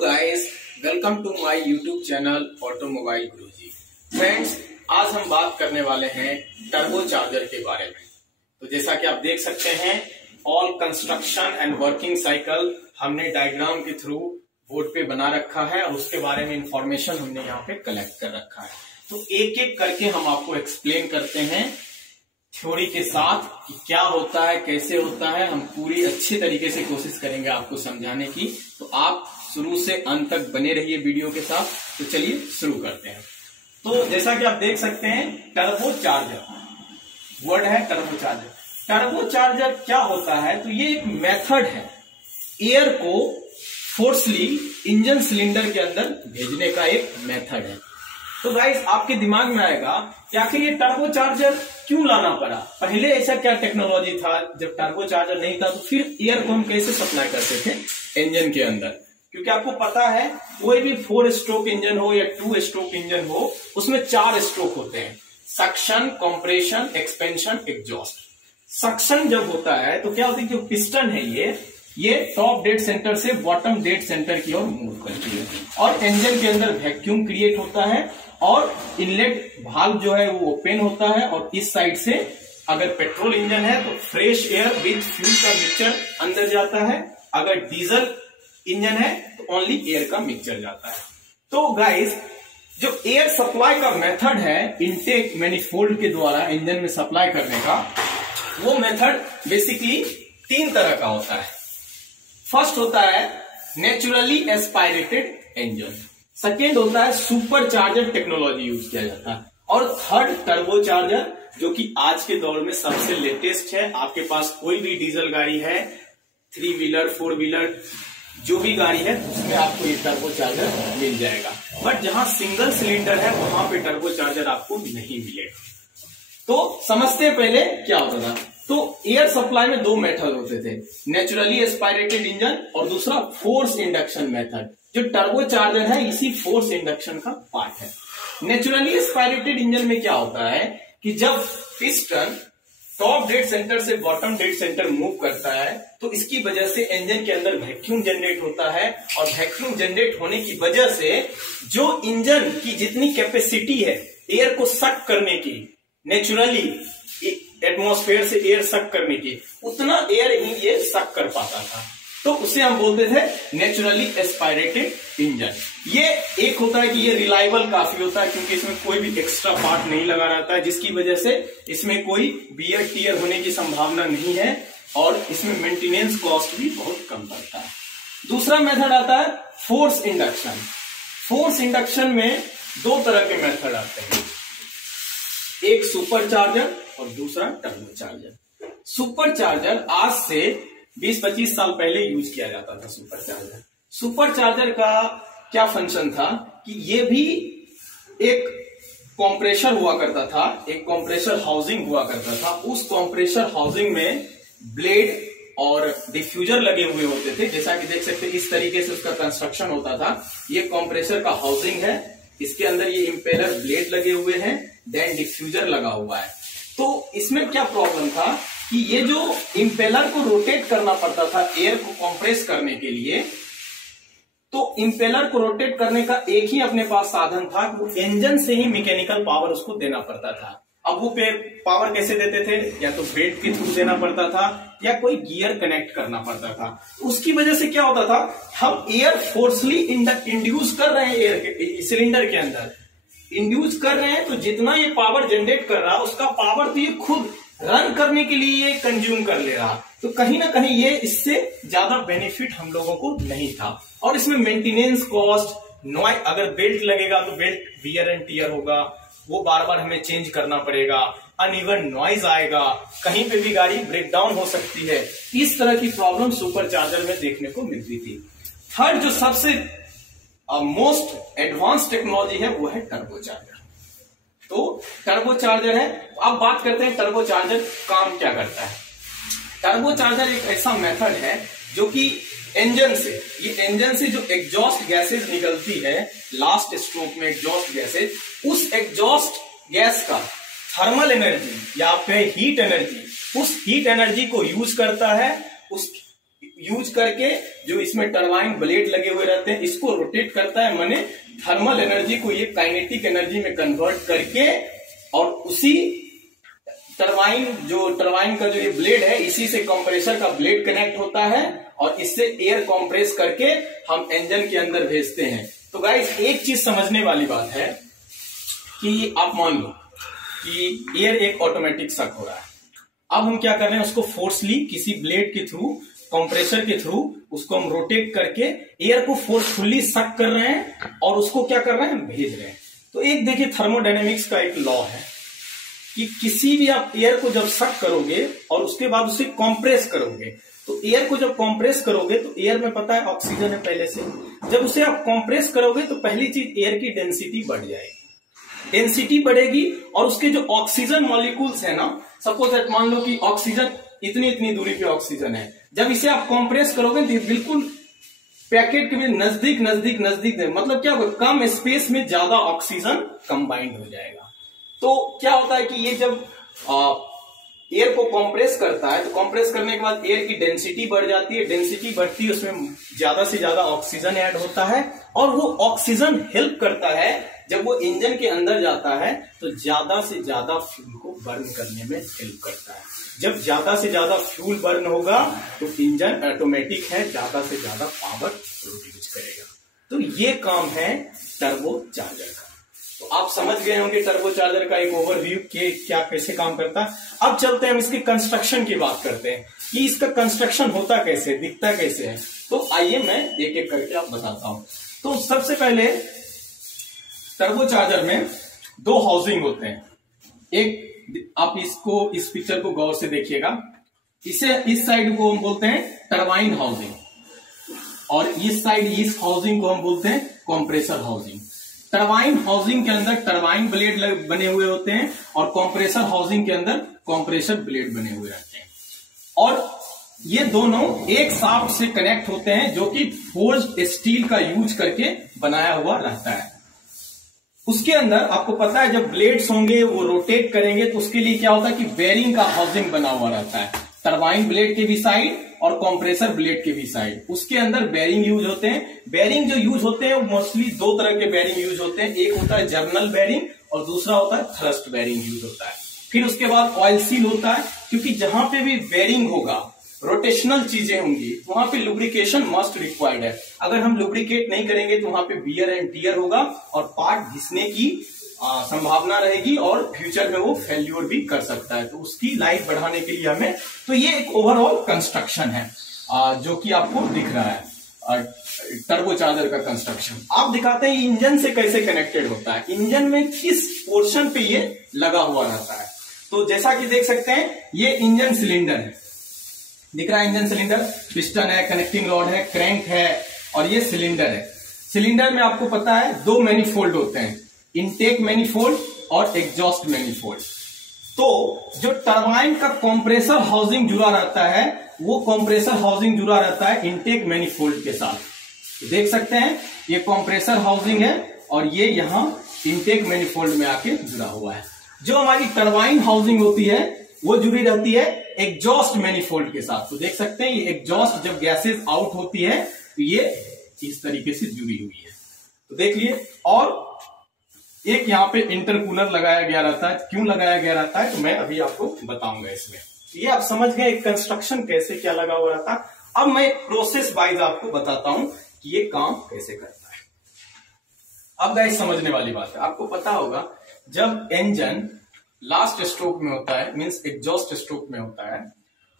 Guys, welcome to my YouTube channel automobile Guruji. Friends, आज हम बात करने वाले हैं टर्बो चार्जर के बारे में। तो जैसा कि आप देख सकते हैं, all construction and working cycle हमने डायग्राम के थ्रू बोर्ड पे बना रखा है और उसके बारे में इंफॉर्मेशन हमने यहाँ पे कलेक्ट कर रखा है। तो एक एक करके हम आपको एक्सप्लेन करते हैं थ्योरी के साथ कि क्या होता है, कैसे होता है। हम पूरी अच्छे तरीके से कोशिश करेंगे आपको समझाने की। तो आप शुरू से अंत तक बने रहिए वीडियो के साथ। तो चलिए शुरू करते हैं। तो जैसा कि आप देख सकते हैं, टर्बो चार्जर वर्ड है। टर्बो चार्जर, टर्बो चार्जर क्या होता है? तो ये एक मेथड है एयर को फोर्सली इंजन सिलेंडर के अंदर भेजने का एक मेथड है। तो गाइस, आपके दिमाग में आएगा कि आखिर ये टर्बो चार्जर क्यों लाना पड़ा? पहले ऐसा क्या टेक्नोलॉजी था? जब टर्बो चार्जर नहीं था तो फिर एयर को हम कैसे सप्लाई करते थे इंजन के अंदर? क्योंकि आपको पता है, कोई भी 4 स्ट्रोक इंजन हो या 2 स्ट्रोक इंजन हो, उसमें 4 स्ट्रोक होते हैं: suction, compression, expansion, exhaust. Suction जब होता है तो क्या होता है, जो पिस्टन है ये टॉप डेड सेंटर से बॉटम डेड सेंटर की ओर मूव करती है और इंजन के अंदर वैक्यूम क्रिएट होता है और इनलेट वाल्व जो है वो ओपन होता है। और इस साइड से अगर पेट्रोल इंजन है तो फ्रेश एयर विद फ्यूल का मिक्सचर अंदर जाता है। अगर डीजल इंजन है तो ओनली एयर का मिक्सचर जाता है। तो गाइस, जो एयर सप्लाई का मेथड है इनटेक मैनिफोल्ड के द्वारा इंजन में सप्लाई करने का, वो मेथड बेसिकली 3 तरह का होता है। फर्स्ट होता है नेचुरली एस्पायरेटेड इंजन, सेकेंड होता है सुपर चार्जर टेक्नोलॉजी यूज किया जाता है, और थर्ड टर्बो चार्जर, जो कि आज के दौर में सबसे लेटेस्ट है। आपके पास कोई भी डीजल गाड़ी है, 3 व्हीलर 4 व्हीलर जो भी गाड़ी है, उसमें आपको ये टर्बो चार्जर मिल जाएगा। बट जहां सिंगल सिलेंडर है वहां पे टर्बो चार्जर आपको नहीं मिलेगा। तो समझते हैं पहले क्या होता था। तो एयर सप्लाई में 2 मेथड होते थे, नेचुरली एस्पायरेटेड इंजन और दूसरा फोर्स इंडक्शन मेथड। जो टर्बो चार्जर है इसी फोर्स इंडक्शन का पार्ट है। नेचुरली एस्पायरेटेड इंजन में क्या होता है कि जब पिस्टन टॉप डेड सेंटर से बॉटम डेड सेंटर मूव करता है तो इसकी वजह से इंजन के अंदर वैक्यूम जनरेट होता है, और वैक्यूम जनरेट होने की वजह से जो इंजन की जितनी कैपेसिटी है एयर को सक करने की, नेचुरली एटमॉस्फेयर से एयर सक करने की, उतना एयर ही ये सक कर पाता था। तो उसे हम बोलते थे नेचुरली एस्पायरेटेड इंजन। ये एक होता है कि ये रिलायबल काफी होता है क्योंकि इसमें कोई भी एक्स्ट्रा पार्ट नहीं लगा रहता है, जिसकी वजह से इसमें कोई बियर टियर होने की संभावना नहीं है और इसमें मेंटेनेंस कॉस्ट भी बहुत कम पड़ता है। दूसरा मेथड आता है फोर्स इंडक्शन। फोर्स इंडक्शन में 2 तरह के मेथड आते हैं, एक सुपर चार्जर और दूसरा टर्बो चार्जर। सुपर चार्जर आज से 20-25 साल पहले यूज किया जाता था। सुपर चार्जर का क्या फंक्शन था कि ये भी एक कंप्रेसर हुआ करता था, एक कंप्रेसर हाउसिंग हुआ करता था। उस कंप्रेसर हाउसिंग में ब्लेड और डिफ्यूजर लगे हुए होते थे। जैसा कि देख सकते हैं, इस तरीके से उसका कंस्ट्रक्शन होता था। ये कंप्रेसर का हाउसिंग है, इसके अंदर ये इंपेलर ब्लेड लगे हुए हैं, देन डिफ्यूजर लगा हुआ है। तो इसमें क्या प्रॉब्लम था कि ये जो इंपेलर को रोटेट करना पड़ता था एयर को कंप्रेस करने के लिए, तो इंपेलर को रोटेट करने का एक ही अपने पास साधन था, वो इंजन से ही मैकेनिकल पावर उसको देना पड़ता था। अब वो पावर कैसे देते थे? या तो बेल्ट के थ्रू देना पड़ता था या कोई गियर कनेक्ट करना पड़ता था। उसकी वजह से क्या होता था, हम एयर फोर्सली इंड्यूस कर रहे हैं, एयर के सिलेंडर के अंदर इंड्यूस कर रहे हैं, तो जितना ये पावर जनरेट कर रहा उसका पावर तो ये खुद रन करने के लिए ये कंज्यूम कर ले रहा। तो कहीं ना कहीं ये इससे ज्यादा बेनिफिट हम लोगों को नहीं था। और इसमें मेंटेनेंस कॉस्ट, नॉइज, अगर बेल्ट लगेगा तो बेल्ट वियर एंड टियर होगा, वो बार बार हमें चेंज करना पड़ेगा, अनइवन नॉइज आएगा, कहीं पे भी गाड़ी ब्रेक डाउन हो सकती है। इस तरह की प्रॉब्लम सुपर चार्जर में देखने को मिलती थी। थर्ड, जो सबसे मोस्ट एडवांस टेक्नोलॉजी है, वो है टर्बो चार्जर। तो टर्बो चार्जर है। अब बात करते हैं टर्बो चार्जर काम क्या करता है। टर्बो चार्जर एक ऐसा मेथड है जो कि इंजन से जो एग्जॉस्ट गैसेज निकलती है, लास्ट स्ट्रोक में एग्जॉस्ट गैसेज, उस एग्जॉस्ट गैस का थर्मल एनर्जी या आप कहें हीट एनर्जी, उस हीट एनर्जी को यूज करता है उस यूज करके जो इसमें टरबाइन ब्लेड लगे हुए रहते हैं इसको रोटेट करता है, माने थर्मल एनर्जी को ये काइनेटिक एनर्जी में कन्वर्ट करके और उसी टरबाइन का जो ये ब्लेड है इसी से कंप्रेसर का ब्लेड कनेक्ट होता है और इससे एयर कंप्रेस करके हम इंजन के अंदर भेजते हैं। तो गाइस एक चीज समझने वाली बात है कि आप मान लो कि एयर एक ऑटोमेटिक सक हो रहा है, अब हम क्या कर रहे हैं उसको फोर्सली किसी ब्लेड के थ्रू कंप्रेसर के थ्रू उसको हम रोटेट करके एयर को फोर्सफुली सक कर रहे हैं और उसको क्या कर रहे हैं भेज रहे हैं। तो एक देखिए थर्मोडायनेमिक्स का एक लॉ है कि किसी भी आप एयर को जब सक करोगे और उसके बाद उसे कंप्रेस करोगे, तो एयर को जब कंप्रेस करोगे तो एयर में पता है ऑक्सीजन है पहले से, जब उसे आप कंप्रेस करोगे तो पहली चीज एयर की डेंसिटी बढ़ जाएगी, डेंसिटी बढ़ेगी और उसके जो ऑक्सीजन मॉलिक्यूल्स है ना, सपोज दैट मान लो कि ऑक्सीजन इतनी इतनी दूरी पे ऑक्सीजन है, जब इसे आप कंप्रेस करोगे तो बिल्कुल पैकेट के नजदीक नजदीक नजदीक मतलब क्या होगा, कम स्पेस में ज्यादा ऑक्सीजन कंबाइंड हो जाएगा। तो क्या होता है कि ये जब एयर को कंप्रेस करता है तो कंप्रेस करने के बाद एयर की डेंसिटी बढ़ जाती है, डेंसिटी बढ़ती है उसमें ज्यादा से ज्यादा ऑक्सीजन ऐड होता है और वो ऑक्सीजन हेल्प करता है जब वो इंजन के अंदर जाता है तो ज्यादा से ज्यादा फ्यूल को बर्न करने में हेल्प करता है। जब ज्यादा से ज्यादा फ्यूल बर्न होगा तो इंजन ऑटोमेटिक है, ज्यादा से ज्यादा पावर प्रोड्यूस करेगा। तो ये काम है टर्बो चार्जर का। तो आप समझ गए होंगे टर्बो चार्जर का एक ओवरव्यू के क्या कैसे काम करता है। अब चलते हैं हम इसके कंस्ट्रक्शन की बात करते हैं कि इसका कंस्ट्रक्शन होता कैसे, दिखता कैसे है। तो आइए मैं एक एक करके आप बताता हूं। तो सबसे पहले टर्बो चार्जर में दो हाउसिंग होते हैं। एक आप इसको इस पिक्चर को गौर से देखिएगा, इसे इस साइड को हम बोलते हैं टरबाइन हाउसिंग और इस साइड इस हाउसिंग को हम बोलते हैं कंप्रेसर हाउसिंग। टरबाइन हाउसिंग के अंदर टरबाइन ब्लेड बने हुए होते हैं और कंप्रेसर हाउसिंग के अंदर कंप्रेसर ब्लेड बने हुए रहते हैं और ये दोनों एक शाफ्ट से कनेक्ट होते हैं जो कि फोर्ज्ड स्टील का यूज करके बनाया हुआ रहता है। उसके अंदर आपको पता है जब ब्लेड्स होंगे वो रोटेट करेंगे तो उसके लिए क्या होता है कि बेरिंग का हाउसिंग बना हुआ रहता है, टरबाइन ब्लेड के भी साइड और कंप्रेसर ब्लेड के भी साइड। उसके अंदर बेरिंग यूज होते हैं। बेरिंग जो यूज होते हैं वो मोस्टली दो तरह के बेरिंग यूज होते हैं, एक होता है जर्नल बेरिंग और दूसरा होता है थ्रस्ट बेरिंग यूज होता है। फिर उसके बाद ऑयल सील होता है, क्योंकि जहां पे भी बेरिंग होगा रोटेशनल चीजें होंगी तो वहां पे लुब्रिकेशन मस्ट रिक्वायर्ड है। अगर हम लुब्रिकेट नहीं करेंगे तो वहां पे वियर एंड टियर होगा और पार्ट घिसने की संभावना रहेगी और फ्यूचर में वो फेल्यूर भी कर सकता है। तो उसकी लाइफ बढ़ाने के लिए हमें, तो ये एक ओवरऑल कंस्ट्रक्शन है जो कि आपको दिख रहा है टर्बो चार्जर का कंस्ट्रक्शन। आप दिखाते हैं इंजन से कैसे कनेक्टेड होता है, इंजन में किस पोर्शन पे ये लगा हुआ रहता है। तो जैसा कि देख सकते हैं ये इंजन सिलेंडर है, दिख रहा है इंजन सिलेंडर, पिस्टन है, कनेक्टिंग रॉड है, क्रैंक है और ये सिलेंडर है। सिलेंडर में आपको पता है दो मैनिफोल्ड होते हैं, इनटेक मैनिफोल्ड और एग्जॉस्ट मैनिफोल्ड। तो जो टरबाइन का कंप्रेसर हाउसिंग जुड़ा रहता है वो कंप्रेसर हाउसिंग जुड़ा रहता है इनटेक मैनिफोल्ड के साथ। तो देख सकते हैं ये कंप्रेसर हाउसिंग है और ये यहां इनटेक मैनिफोल्ड में आके जुड़ा हुआ है। जो हमारी टरबाइन हाउसिंग होती है वो जुड़ी रहती है एग्जॉस्ट मैनिफोल्ड के साथ। तो देख सकते हैं ये एग्जॉस्ट जब गैसेस आउट होती है तो ये इस तरीके से जुड़ी हुई है। तो देख लिए, और एक यहाँ पे इंटरकूलर लगाया गया रहता है। क्यों लगाया गया रहता है तो मैं अभी आपको बताऊंगा इसमें। ये आप समझ गए एक कंस्ट्रक्शन कैसे क्या लगा हुआ रहता है। अब मैं प्रोसेस वाइज आपको बताता हूं कि ये काम कैसे करता है। अब गाइस समझने वाली बात है, आपको पता होगा जब इंजन लास्ट स्ट्रोक में होता है, मींस एग्जॉस्ट स्ट्रोक में होता है,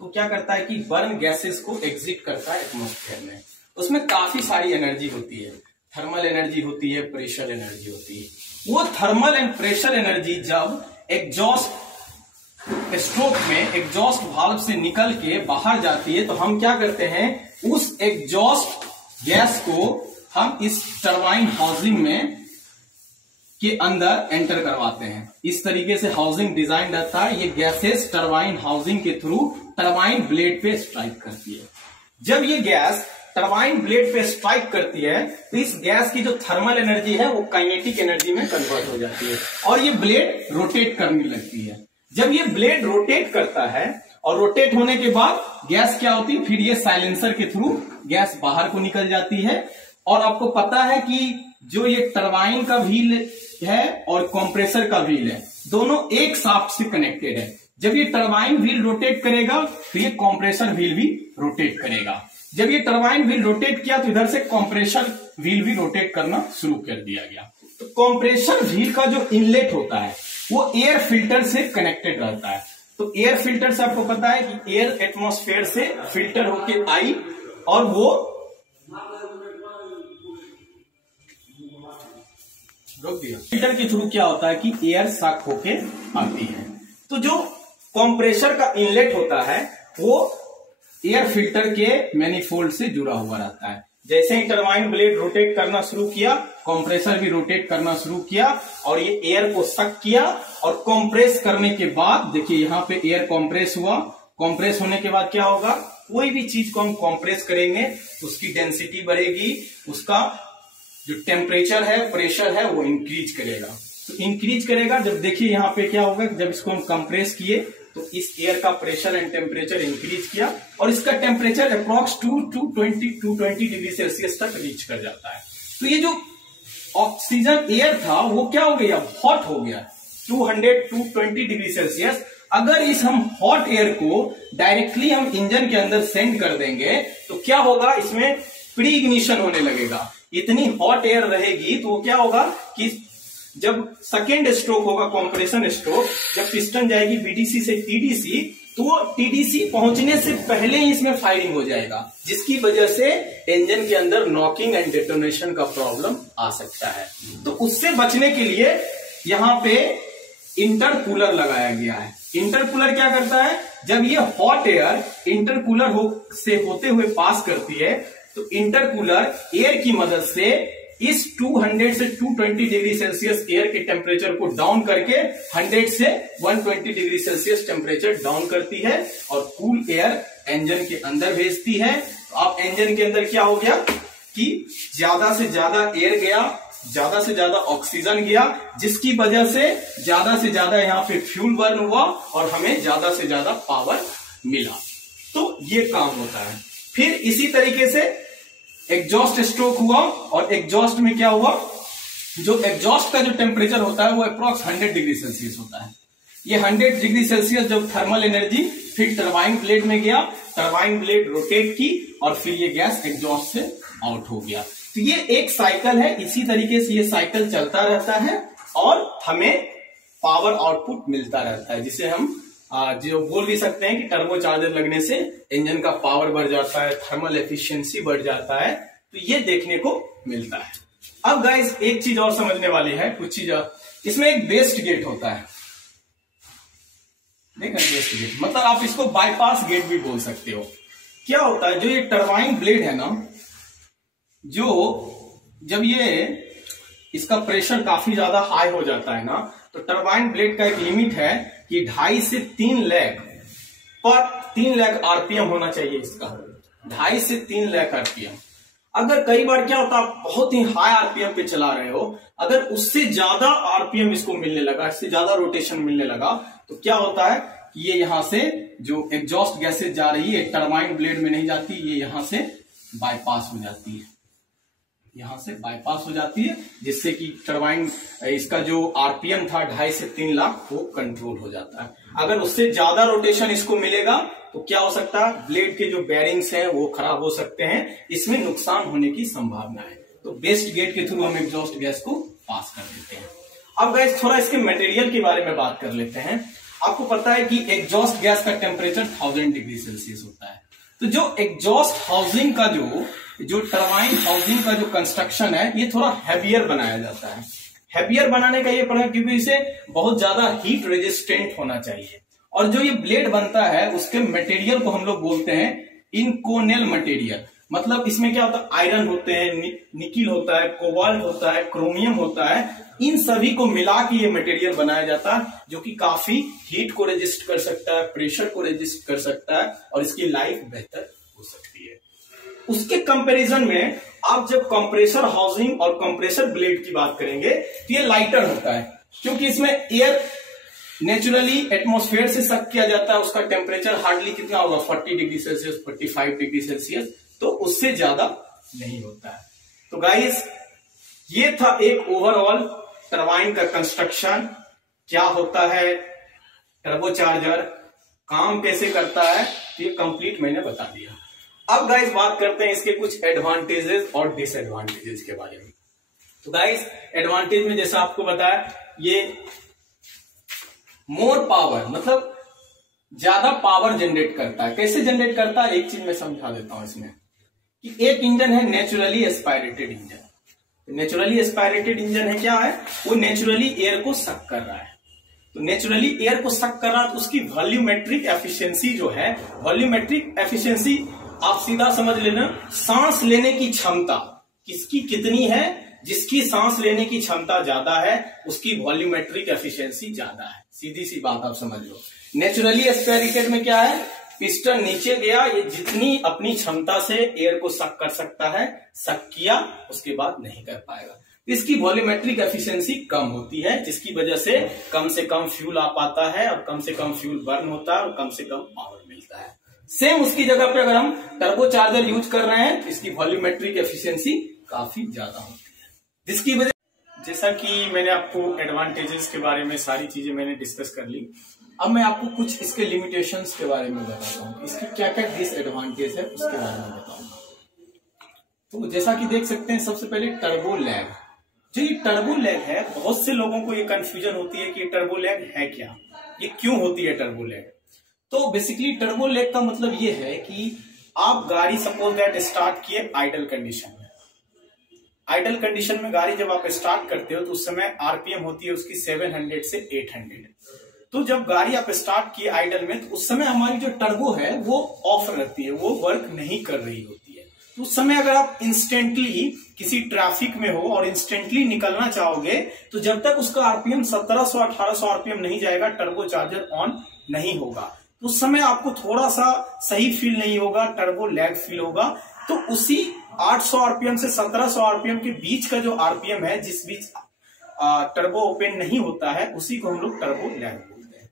तो क्या करता है कि बर्न गैसेस को एग्जिट करता है एटमॉस्फेयर में। उसमें काफी सारी एनर्जी होती है, थर्मल एनर्जी होती है, प्रेशर एनर्जी होती है। वो थर्मल एंड प्रेशर एनर्जी जब एग्जॉस्ट स्ट्रोक में एग्जॉस्ट वाल्व से निकल के बाहर जाती है तो हम क्या करते हैं उस एग्जॉस्ट गैस को हम इस टरबाइन हाउसिंग में के अंदर एंटर करवाते हैं। इस तरीके से हाउसिंग डिजाइन रहता है। ये गैसेस टरबाइन हाउसिंग के थ्रू टरबाइन ब्लेड पे स्ट्राइक करती है। जब ये गैस टरबाइन ब्लेड पे स्ट्राइक करती है तो इस गैस की जो थर्मल एनर्जी है वो काइनेटिक एनर्जी में कन्वर्ट हो जाती है और ये ब्लेड रोटेट करने लगती है। जब ये ब्लेड रोटेट करता है और रोटेट होने के बाद गैस क्या होती है, फिर ये साइलेंसर के थ्रू गैस बाहर को निकल जाती है। और आपको पता है कि जो ये टरबाइन का व्हील है और कंप्रेसर का व्हील है, दोनों एक शाफ्ट से कनेक्टेड है। जब ये टरबाइन व्हील रोटेट करेगा तो ये कंप्रेसर व्हील भी रोटेट करेगा। जब ये टरबाइन व्हील रोटेट किया तो इधर से कंप्रेसर व्हील भी रोटेट करना शुरू कर दिया गया। तो कंप्रेसर व्हील का जो इनलेट होता है वो एयर फिल्टर से कनेक्टेड रहता है। तो एयर फिल्टर से आपको पता है कि एयर एटमॉस्फेयर से फिल्टर होके आई और वो रोक दिया। फिल्टर के थ्रू क्या होता है कि एयर सक होके आती है। तो जो कंप्रेसर का इनलेट होता है वो एयर फिल्टर के मैनिफोल्ड से जुड़ा हुआ रहता है। जैसे ही टरबाइन ब्लेड रोटेट करना शुरू किया, कंप्रेसर भी रोटेट करना शुरू किया और ये एयर को सक किया और कंप्रेस करने के बाद देखिए यहाँ पे एयर कंप्रेस हुआ। कंप्रेस होने के बाद क्या होगा, कोई भी चीज को हम कंप्रेस करेंगे उसकी डेंसिटी बढ़ेगी, उसका जो टेम्परेचर है, प्रेशर है, वो इंक्रीज करेगा। तो इंक्रीज करेगा जब देखिए यहाँ पे क्या होगा, जब इसको हम कंप्रेस किए तो इस एयर का प्रेशर एंड टेम्परेचर इंक्रीज किया और इसका टेम्परेचर अप्रॉक्स 220 डिग्री सेल्सियस तक रीच कर जाता है। तो ये जो ऑक्सीजन एयर था वो क्या हो गया, हॉट हो गया 220 डिग्री सेल्सियस। अगर इस हम हॉट एयर को डायरेक्टली हम इंजन के अंदर सेंड कर देंगे तो क्या होगा, इसमें प्री इग्निशन होने लगेगा। इतनी हॉट एयर रहेगी तो क्या होगा कि जब सेकेंड स्ट्रोक होगा, कंप्रेशन स्ट्रोक, जब पिस्टन जाएगी बीडीसी से टीडीसी तो टीडीसी पहुंचने से पहले ही इसमें फायरिंग हो जाएगा, जिसकी वजह से इंजन के अंदर नॉकिंग एंड डेटोनेशन का प्रॉब्लम आ सकता है। तो उससे बचने के लिए यहाँ पे इंटरकूलर लगाया गया है। इंटरकूलर क्या करता है, जब ये हॉट एयर इंटरकूलर से होते हुए पास करती है तो इंटरकूलर एयर की मदद से इस 200 से 220 डिग्री सेल्सियस एयर के टेम्परेचर को डाउन करके 100 से 120 डिग्री सेल्सियस टेम्परेचर डाउन करती है और कूल एयर इंजन के अंदर भेजती है। तो अब इंजन के अंदर क्या हो गया कि ज्यादा से ज्यादा एयर गया, ज्यादा से ज्यादा ऑक्सीजन गया, जिसकी वजह से ज्यादा यहाँ पे फ्यूल बर्न हुआ और हमें ज्यादा से ज्यादा पावर मिला। तो ये काम होता है। फिर इसी तरीके से एग्जॉस्ट स्ट्रोक हुआ और एग्जॉस्ट में क्या हुआ, जो एग्जॉस्ट का जो टेम्परेचर होता है वो अप्रॉक्स 100 डिग्री सेल्सियस होता है। ये 100 डिग्री सेल्सियस जब थर्मल एनर्जी फिर टरबाइन ब्लेड में गया, टरबाइन ब्लेड रोटेट की और फिर ये गैस एग्जॉस्ट से आउट हो गया। तो ये एक साइकिल है, इसी तरीके से ये साइकिल चलता रहता है और हमें पावर आउटपुट मिलता रहता है, जिसे हम जो बोल भी सकते हैं कि टर्बो चार्जर लगने से इंजन का पावर बढ़ जाता है, थर्मल एफिशिएंसी बढ़ जाता है। तो ये देखने को मिलता है। अब गाइस एक चीज और समझने वाली है, कुछ चीज इसमें एक बेस्ट गेट होता है। देखा, बेस्ट गेट मतलब आप इसको बाईपास गेट भी बोल सकते हो। क्या होता है, जो ये टरबाइन ब्लेड है ना, जो जब ये इसका प्रेशर काफी ज्यादा हाई हो जाता है ना, तो टरबाइन ब्लेड का एक लिमिट है कि 2.5 से 3 लाख आरपीएम होना चाहिए इसका, 2.5 से 3 लाख आरपीएम। अगर कई बार क्या होता है, आप बहुत ही हाई आरपीएम पे चला रहे हो, अगर उससे ज्यादा आरपीएम इसको मिलने लगा, इससे ज्यादा रोटेशन मिलने लगा, तो क्या होता है कि ये यहां से जो एग्जॉस्ट गैसेज जा रही है टरबाइन ब्लेड में नहीं जाती, ये यहां से बाईपास हो जाती है, यहां से बाईपास हो जाती है, जिससे कि टरबाइन इसका जो आरपीएम था 2.5 से 3 लाख वो कंट्रोल हो जाता है। अगर उससे ज्यादा रोटेशन इसको मिलेगा तो क्या हो सकता है, ब्लेड के जो बेरिंग्स हैं वो खराब हो सकते हैं, इसमें नुकसान होने की संभावना है। तो बेस्ट गेट के थ्रू हम एग्जॉस्ट गैस को पास कर देते हैं। अब गैस थोड़ा इसके मटेरियल के बारे में बात कर लेते हैं। आपको पता है कि एग्जॉस्ट गैस का टेम्परेचर 1000 डिग्री सेल्सियस होता है। तो जो एग्जॉस्ट हाउसिंग का जो टरबाइन हाउसिंग का जो कंस्ट्रक्शन है, ये थोड़ा हैवियर बनाया जाता है। हैवियर बनाने का ये पड़ा क्योंकि इसे बहुत ज्यादा हीट रेजिस्टेंट होना चाहिए। और जो ये ब्लेड बनता है उसके मटेरियल को हम लोग बोलते हैं इनकोनेल मटेरियल। मतलब इसमें क्या होता है, आयरन होते हैं, निकिल होता है, कोबाल्ट होता है, क्रोमियम होता है, इन सभी को मिला के ये मटेरियल बनाया जाता है, जो कि काफी हीट को रेजिस्ट कर सकता है, प्रेशर को रेजिस्ट कर सकता है और इसकी लाइफ बेहतर हो सकती है। उसके कंपैरिजन में आप जब कंप्रेसर हाउसिंग और कंप्रेसर ब्लेड की बात करेंगे तो ये लाइटर होता है, क्योंकि इसमें एयर नेचुरली एटमॉस्फेयर से सक किया जाता है, उसका टेम्परेचर हार्डली कितना होगा 40 डिग्री सेल्सियस 45 डिग्री सेल्सियस, तो उससे ज्यादा नहीं होता है। तो गाइस ये था एक ओवरऑल टरबाइन का कंस्ट्रक्शन, क्या होता है टर्बोचार्जर, काम कैसे करता है, ये कंप्लीट मैंने बता दिया। अब गाइस बात करते हैं इसके कुछ एडवांटेजेस और डिसएडवांटेजेस के बारे में। तो गाइस एडवांटेज में जैसा आपको बताया, ये मोर पावर मतलब ज्यादा पावर जनरेट करता है। कैसे जनरेट करता है एक चीज मैं समझा देता हूं इसमें, कि एक इंजन है naturally aspirated engine. Naturally aspirated engine है क्या है, वो नेचुरली एयर को सक कर रहा है। तो नेचुरली एयर को सक कर रहा है तो उसकी वॉल्यूमेट्रिक एफिशिएंसी जो है, वॉल्यूमेट्रिक एफिशिएंसी आप सीधा समझ लेना, सांस लेने की क्षमता किसकी कितनी है, जिसकी सांस लेने की क्षमता ज्यादा है उसकी वॉल्यूमेट्रिक एफिशिएंसी ज्यादा है। सीधी सी बात आप समझ लो। नेचुरली एस्पिरेटेड में क्या है, पिस्टन नीचे गया, ये जितनी अपनी क्षमता से एयर को सक कर सकता है सक किया, उसके बाद नहीं कर पाएगा। इसकी वॉल्यूमेट्रिक एफिशिएंसी कम होती है, जिसकी वजह से कम फ्यूल आ पाता है और कम से कम फ्यूल बर्न होता है और कम से कम पावर मिलता है। सेम उसकी जगह पे अगर हम टर्बोचार्जर यूज कर रहे हैं तो इसकी वॉल्यूमेट्रिक एफिशिएंसी काफी ज्यादा होती है, जिसकी वजह, जैसा कि मैंने आपको एडवांटेजेस के बारे में सारी चीजें मैंने डिस्कस कर ली। अब मैं आपको कुछ इसके लिमिटेशंस के बारे में बताता हूँ, इसकी क्या क्या डिसएडवांटेज है उसके बारे में बताऊंगा। तो जैसा कि देख सकते हैं, सबसे पहले टर्बो लैग। जो ये टर्बो लैग है, बहुत से लोगों को ये कंफ्यूजन होती है कि टर्बो लैग है क्या, ये क्यों होती है टर्बो लैग। तो बेसिकली टर्बो लैग का मतलब ये है कि आप गाड़ी सपोज दैट स्टार्ट किए आइडल कंडीशन में। आइडल कंडीशन में गाड़ी जब आप स्टार्ट करते हो तो उस समय आरपीएम होती है उसकी 700 से 800। तो जब गाड़ी आप स्टार्ट किए आइडल में तो उस समय हमारी जो टर्बो है वो ऑफ रहती है, वो वर्क नहीं कर रही होती है। तो उस समय अगर आप इंस्टेंटली किसी ट्रैफिक में हो और इंस्टेंटली निकलना चाहोगे तो जब तक उसका आरपीएम 1700-1800 आरपीएम नहीं जाएगा टर्बो चार्जर ऑन नहीं होगा। तो उस समय आपको थोड़ा सा सही फील नहीं होगा, टर्बो लैग फील होगा। तो उसी 800 आरपीएम से 1700 आरपीएम के बीच का जो आरपीएम है, जिस बीच टर्बो ओपन नहीं होता है, उसी को हम लोग टर्बो लैग बोलते हैं।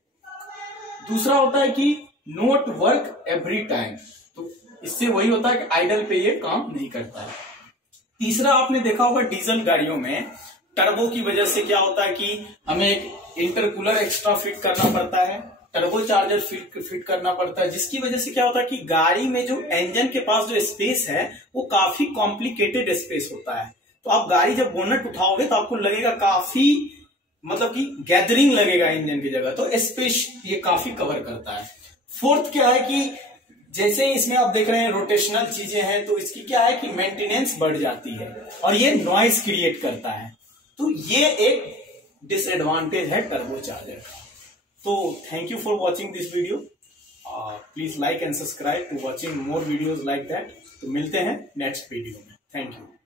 दूसरा होता है कि नोट वर्क एवरी टाइम, तो इससे वही होता है कि आइडल पे ये काम नहीं करता है। तीसरा आपने देखा होगा डीजल गाड़ियों में टर्बो की वजह से क्या होता है कि हमें एक इंटरकूलर एक्स्ट्रा फिट करना पड़ता है, टर्बो चार्जर फिट करना पड़ता है, जिसकी वजह से क्या होता है कि गाड़ी में जो इंजन के पास जो स्पेस है वो काफी कॉम्प्लिकेटेड स्पेस होता है। तो आप गाड़ी जब बोनट उठाओगे तो आपको लगेगा काफी, मतलब कि गैदरिंग लगेगा इंजन की जगह, तो स्पेस ये काफी कवर करता है। फोर्थ क्या है कि जैसे इसमें आप देख रहे हैं रोटेशनल चीजें हैं, तो इसकी क्या है कि मेंटेनेंस बढ़ जाती है और ये नॉइज क्रिएट करता है। तो ये एक डिसएडवांटेज है टर्बो चार्जर का। So thank you for watching this video. Please like and subscribe to watching more videos like that. तो मिलते हैं नेक्स्ट वीडियो में। Thank you.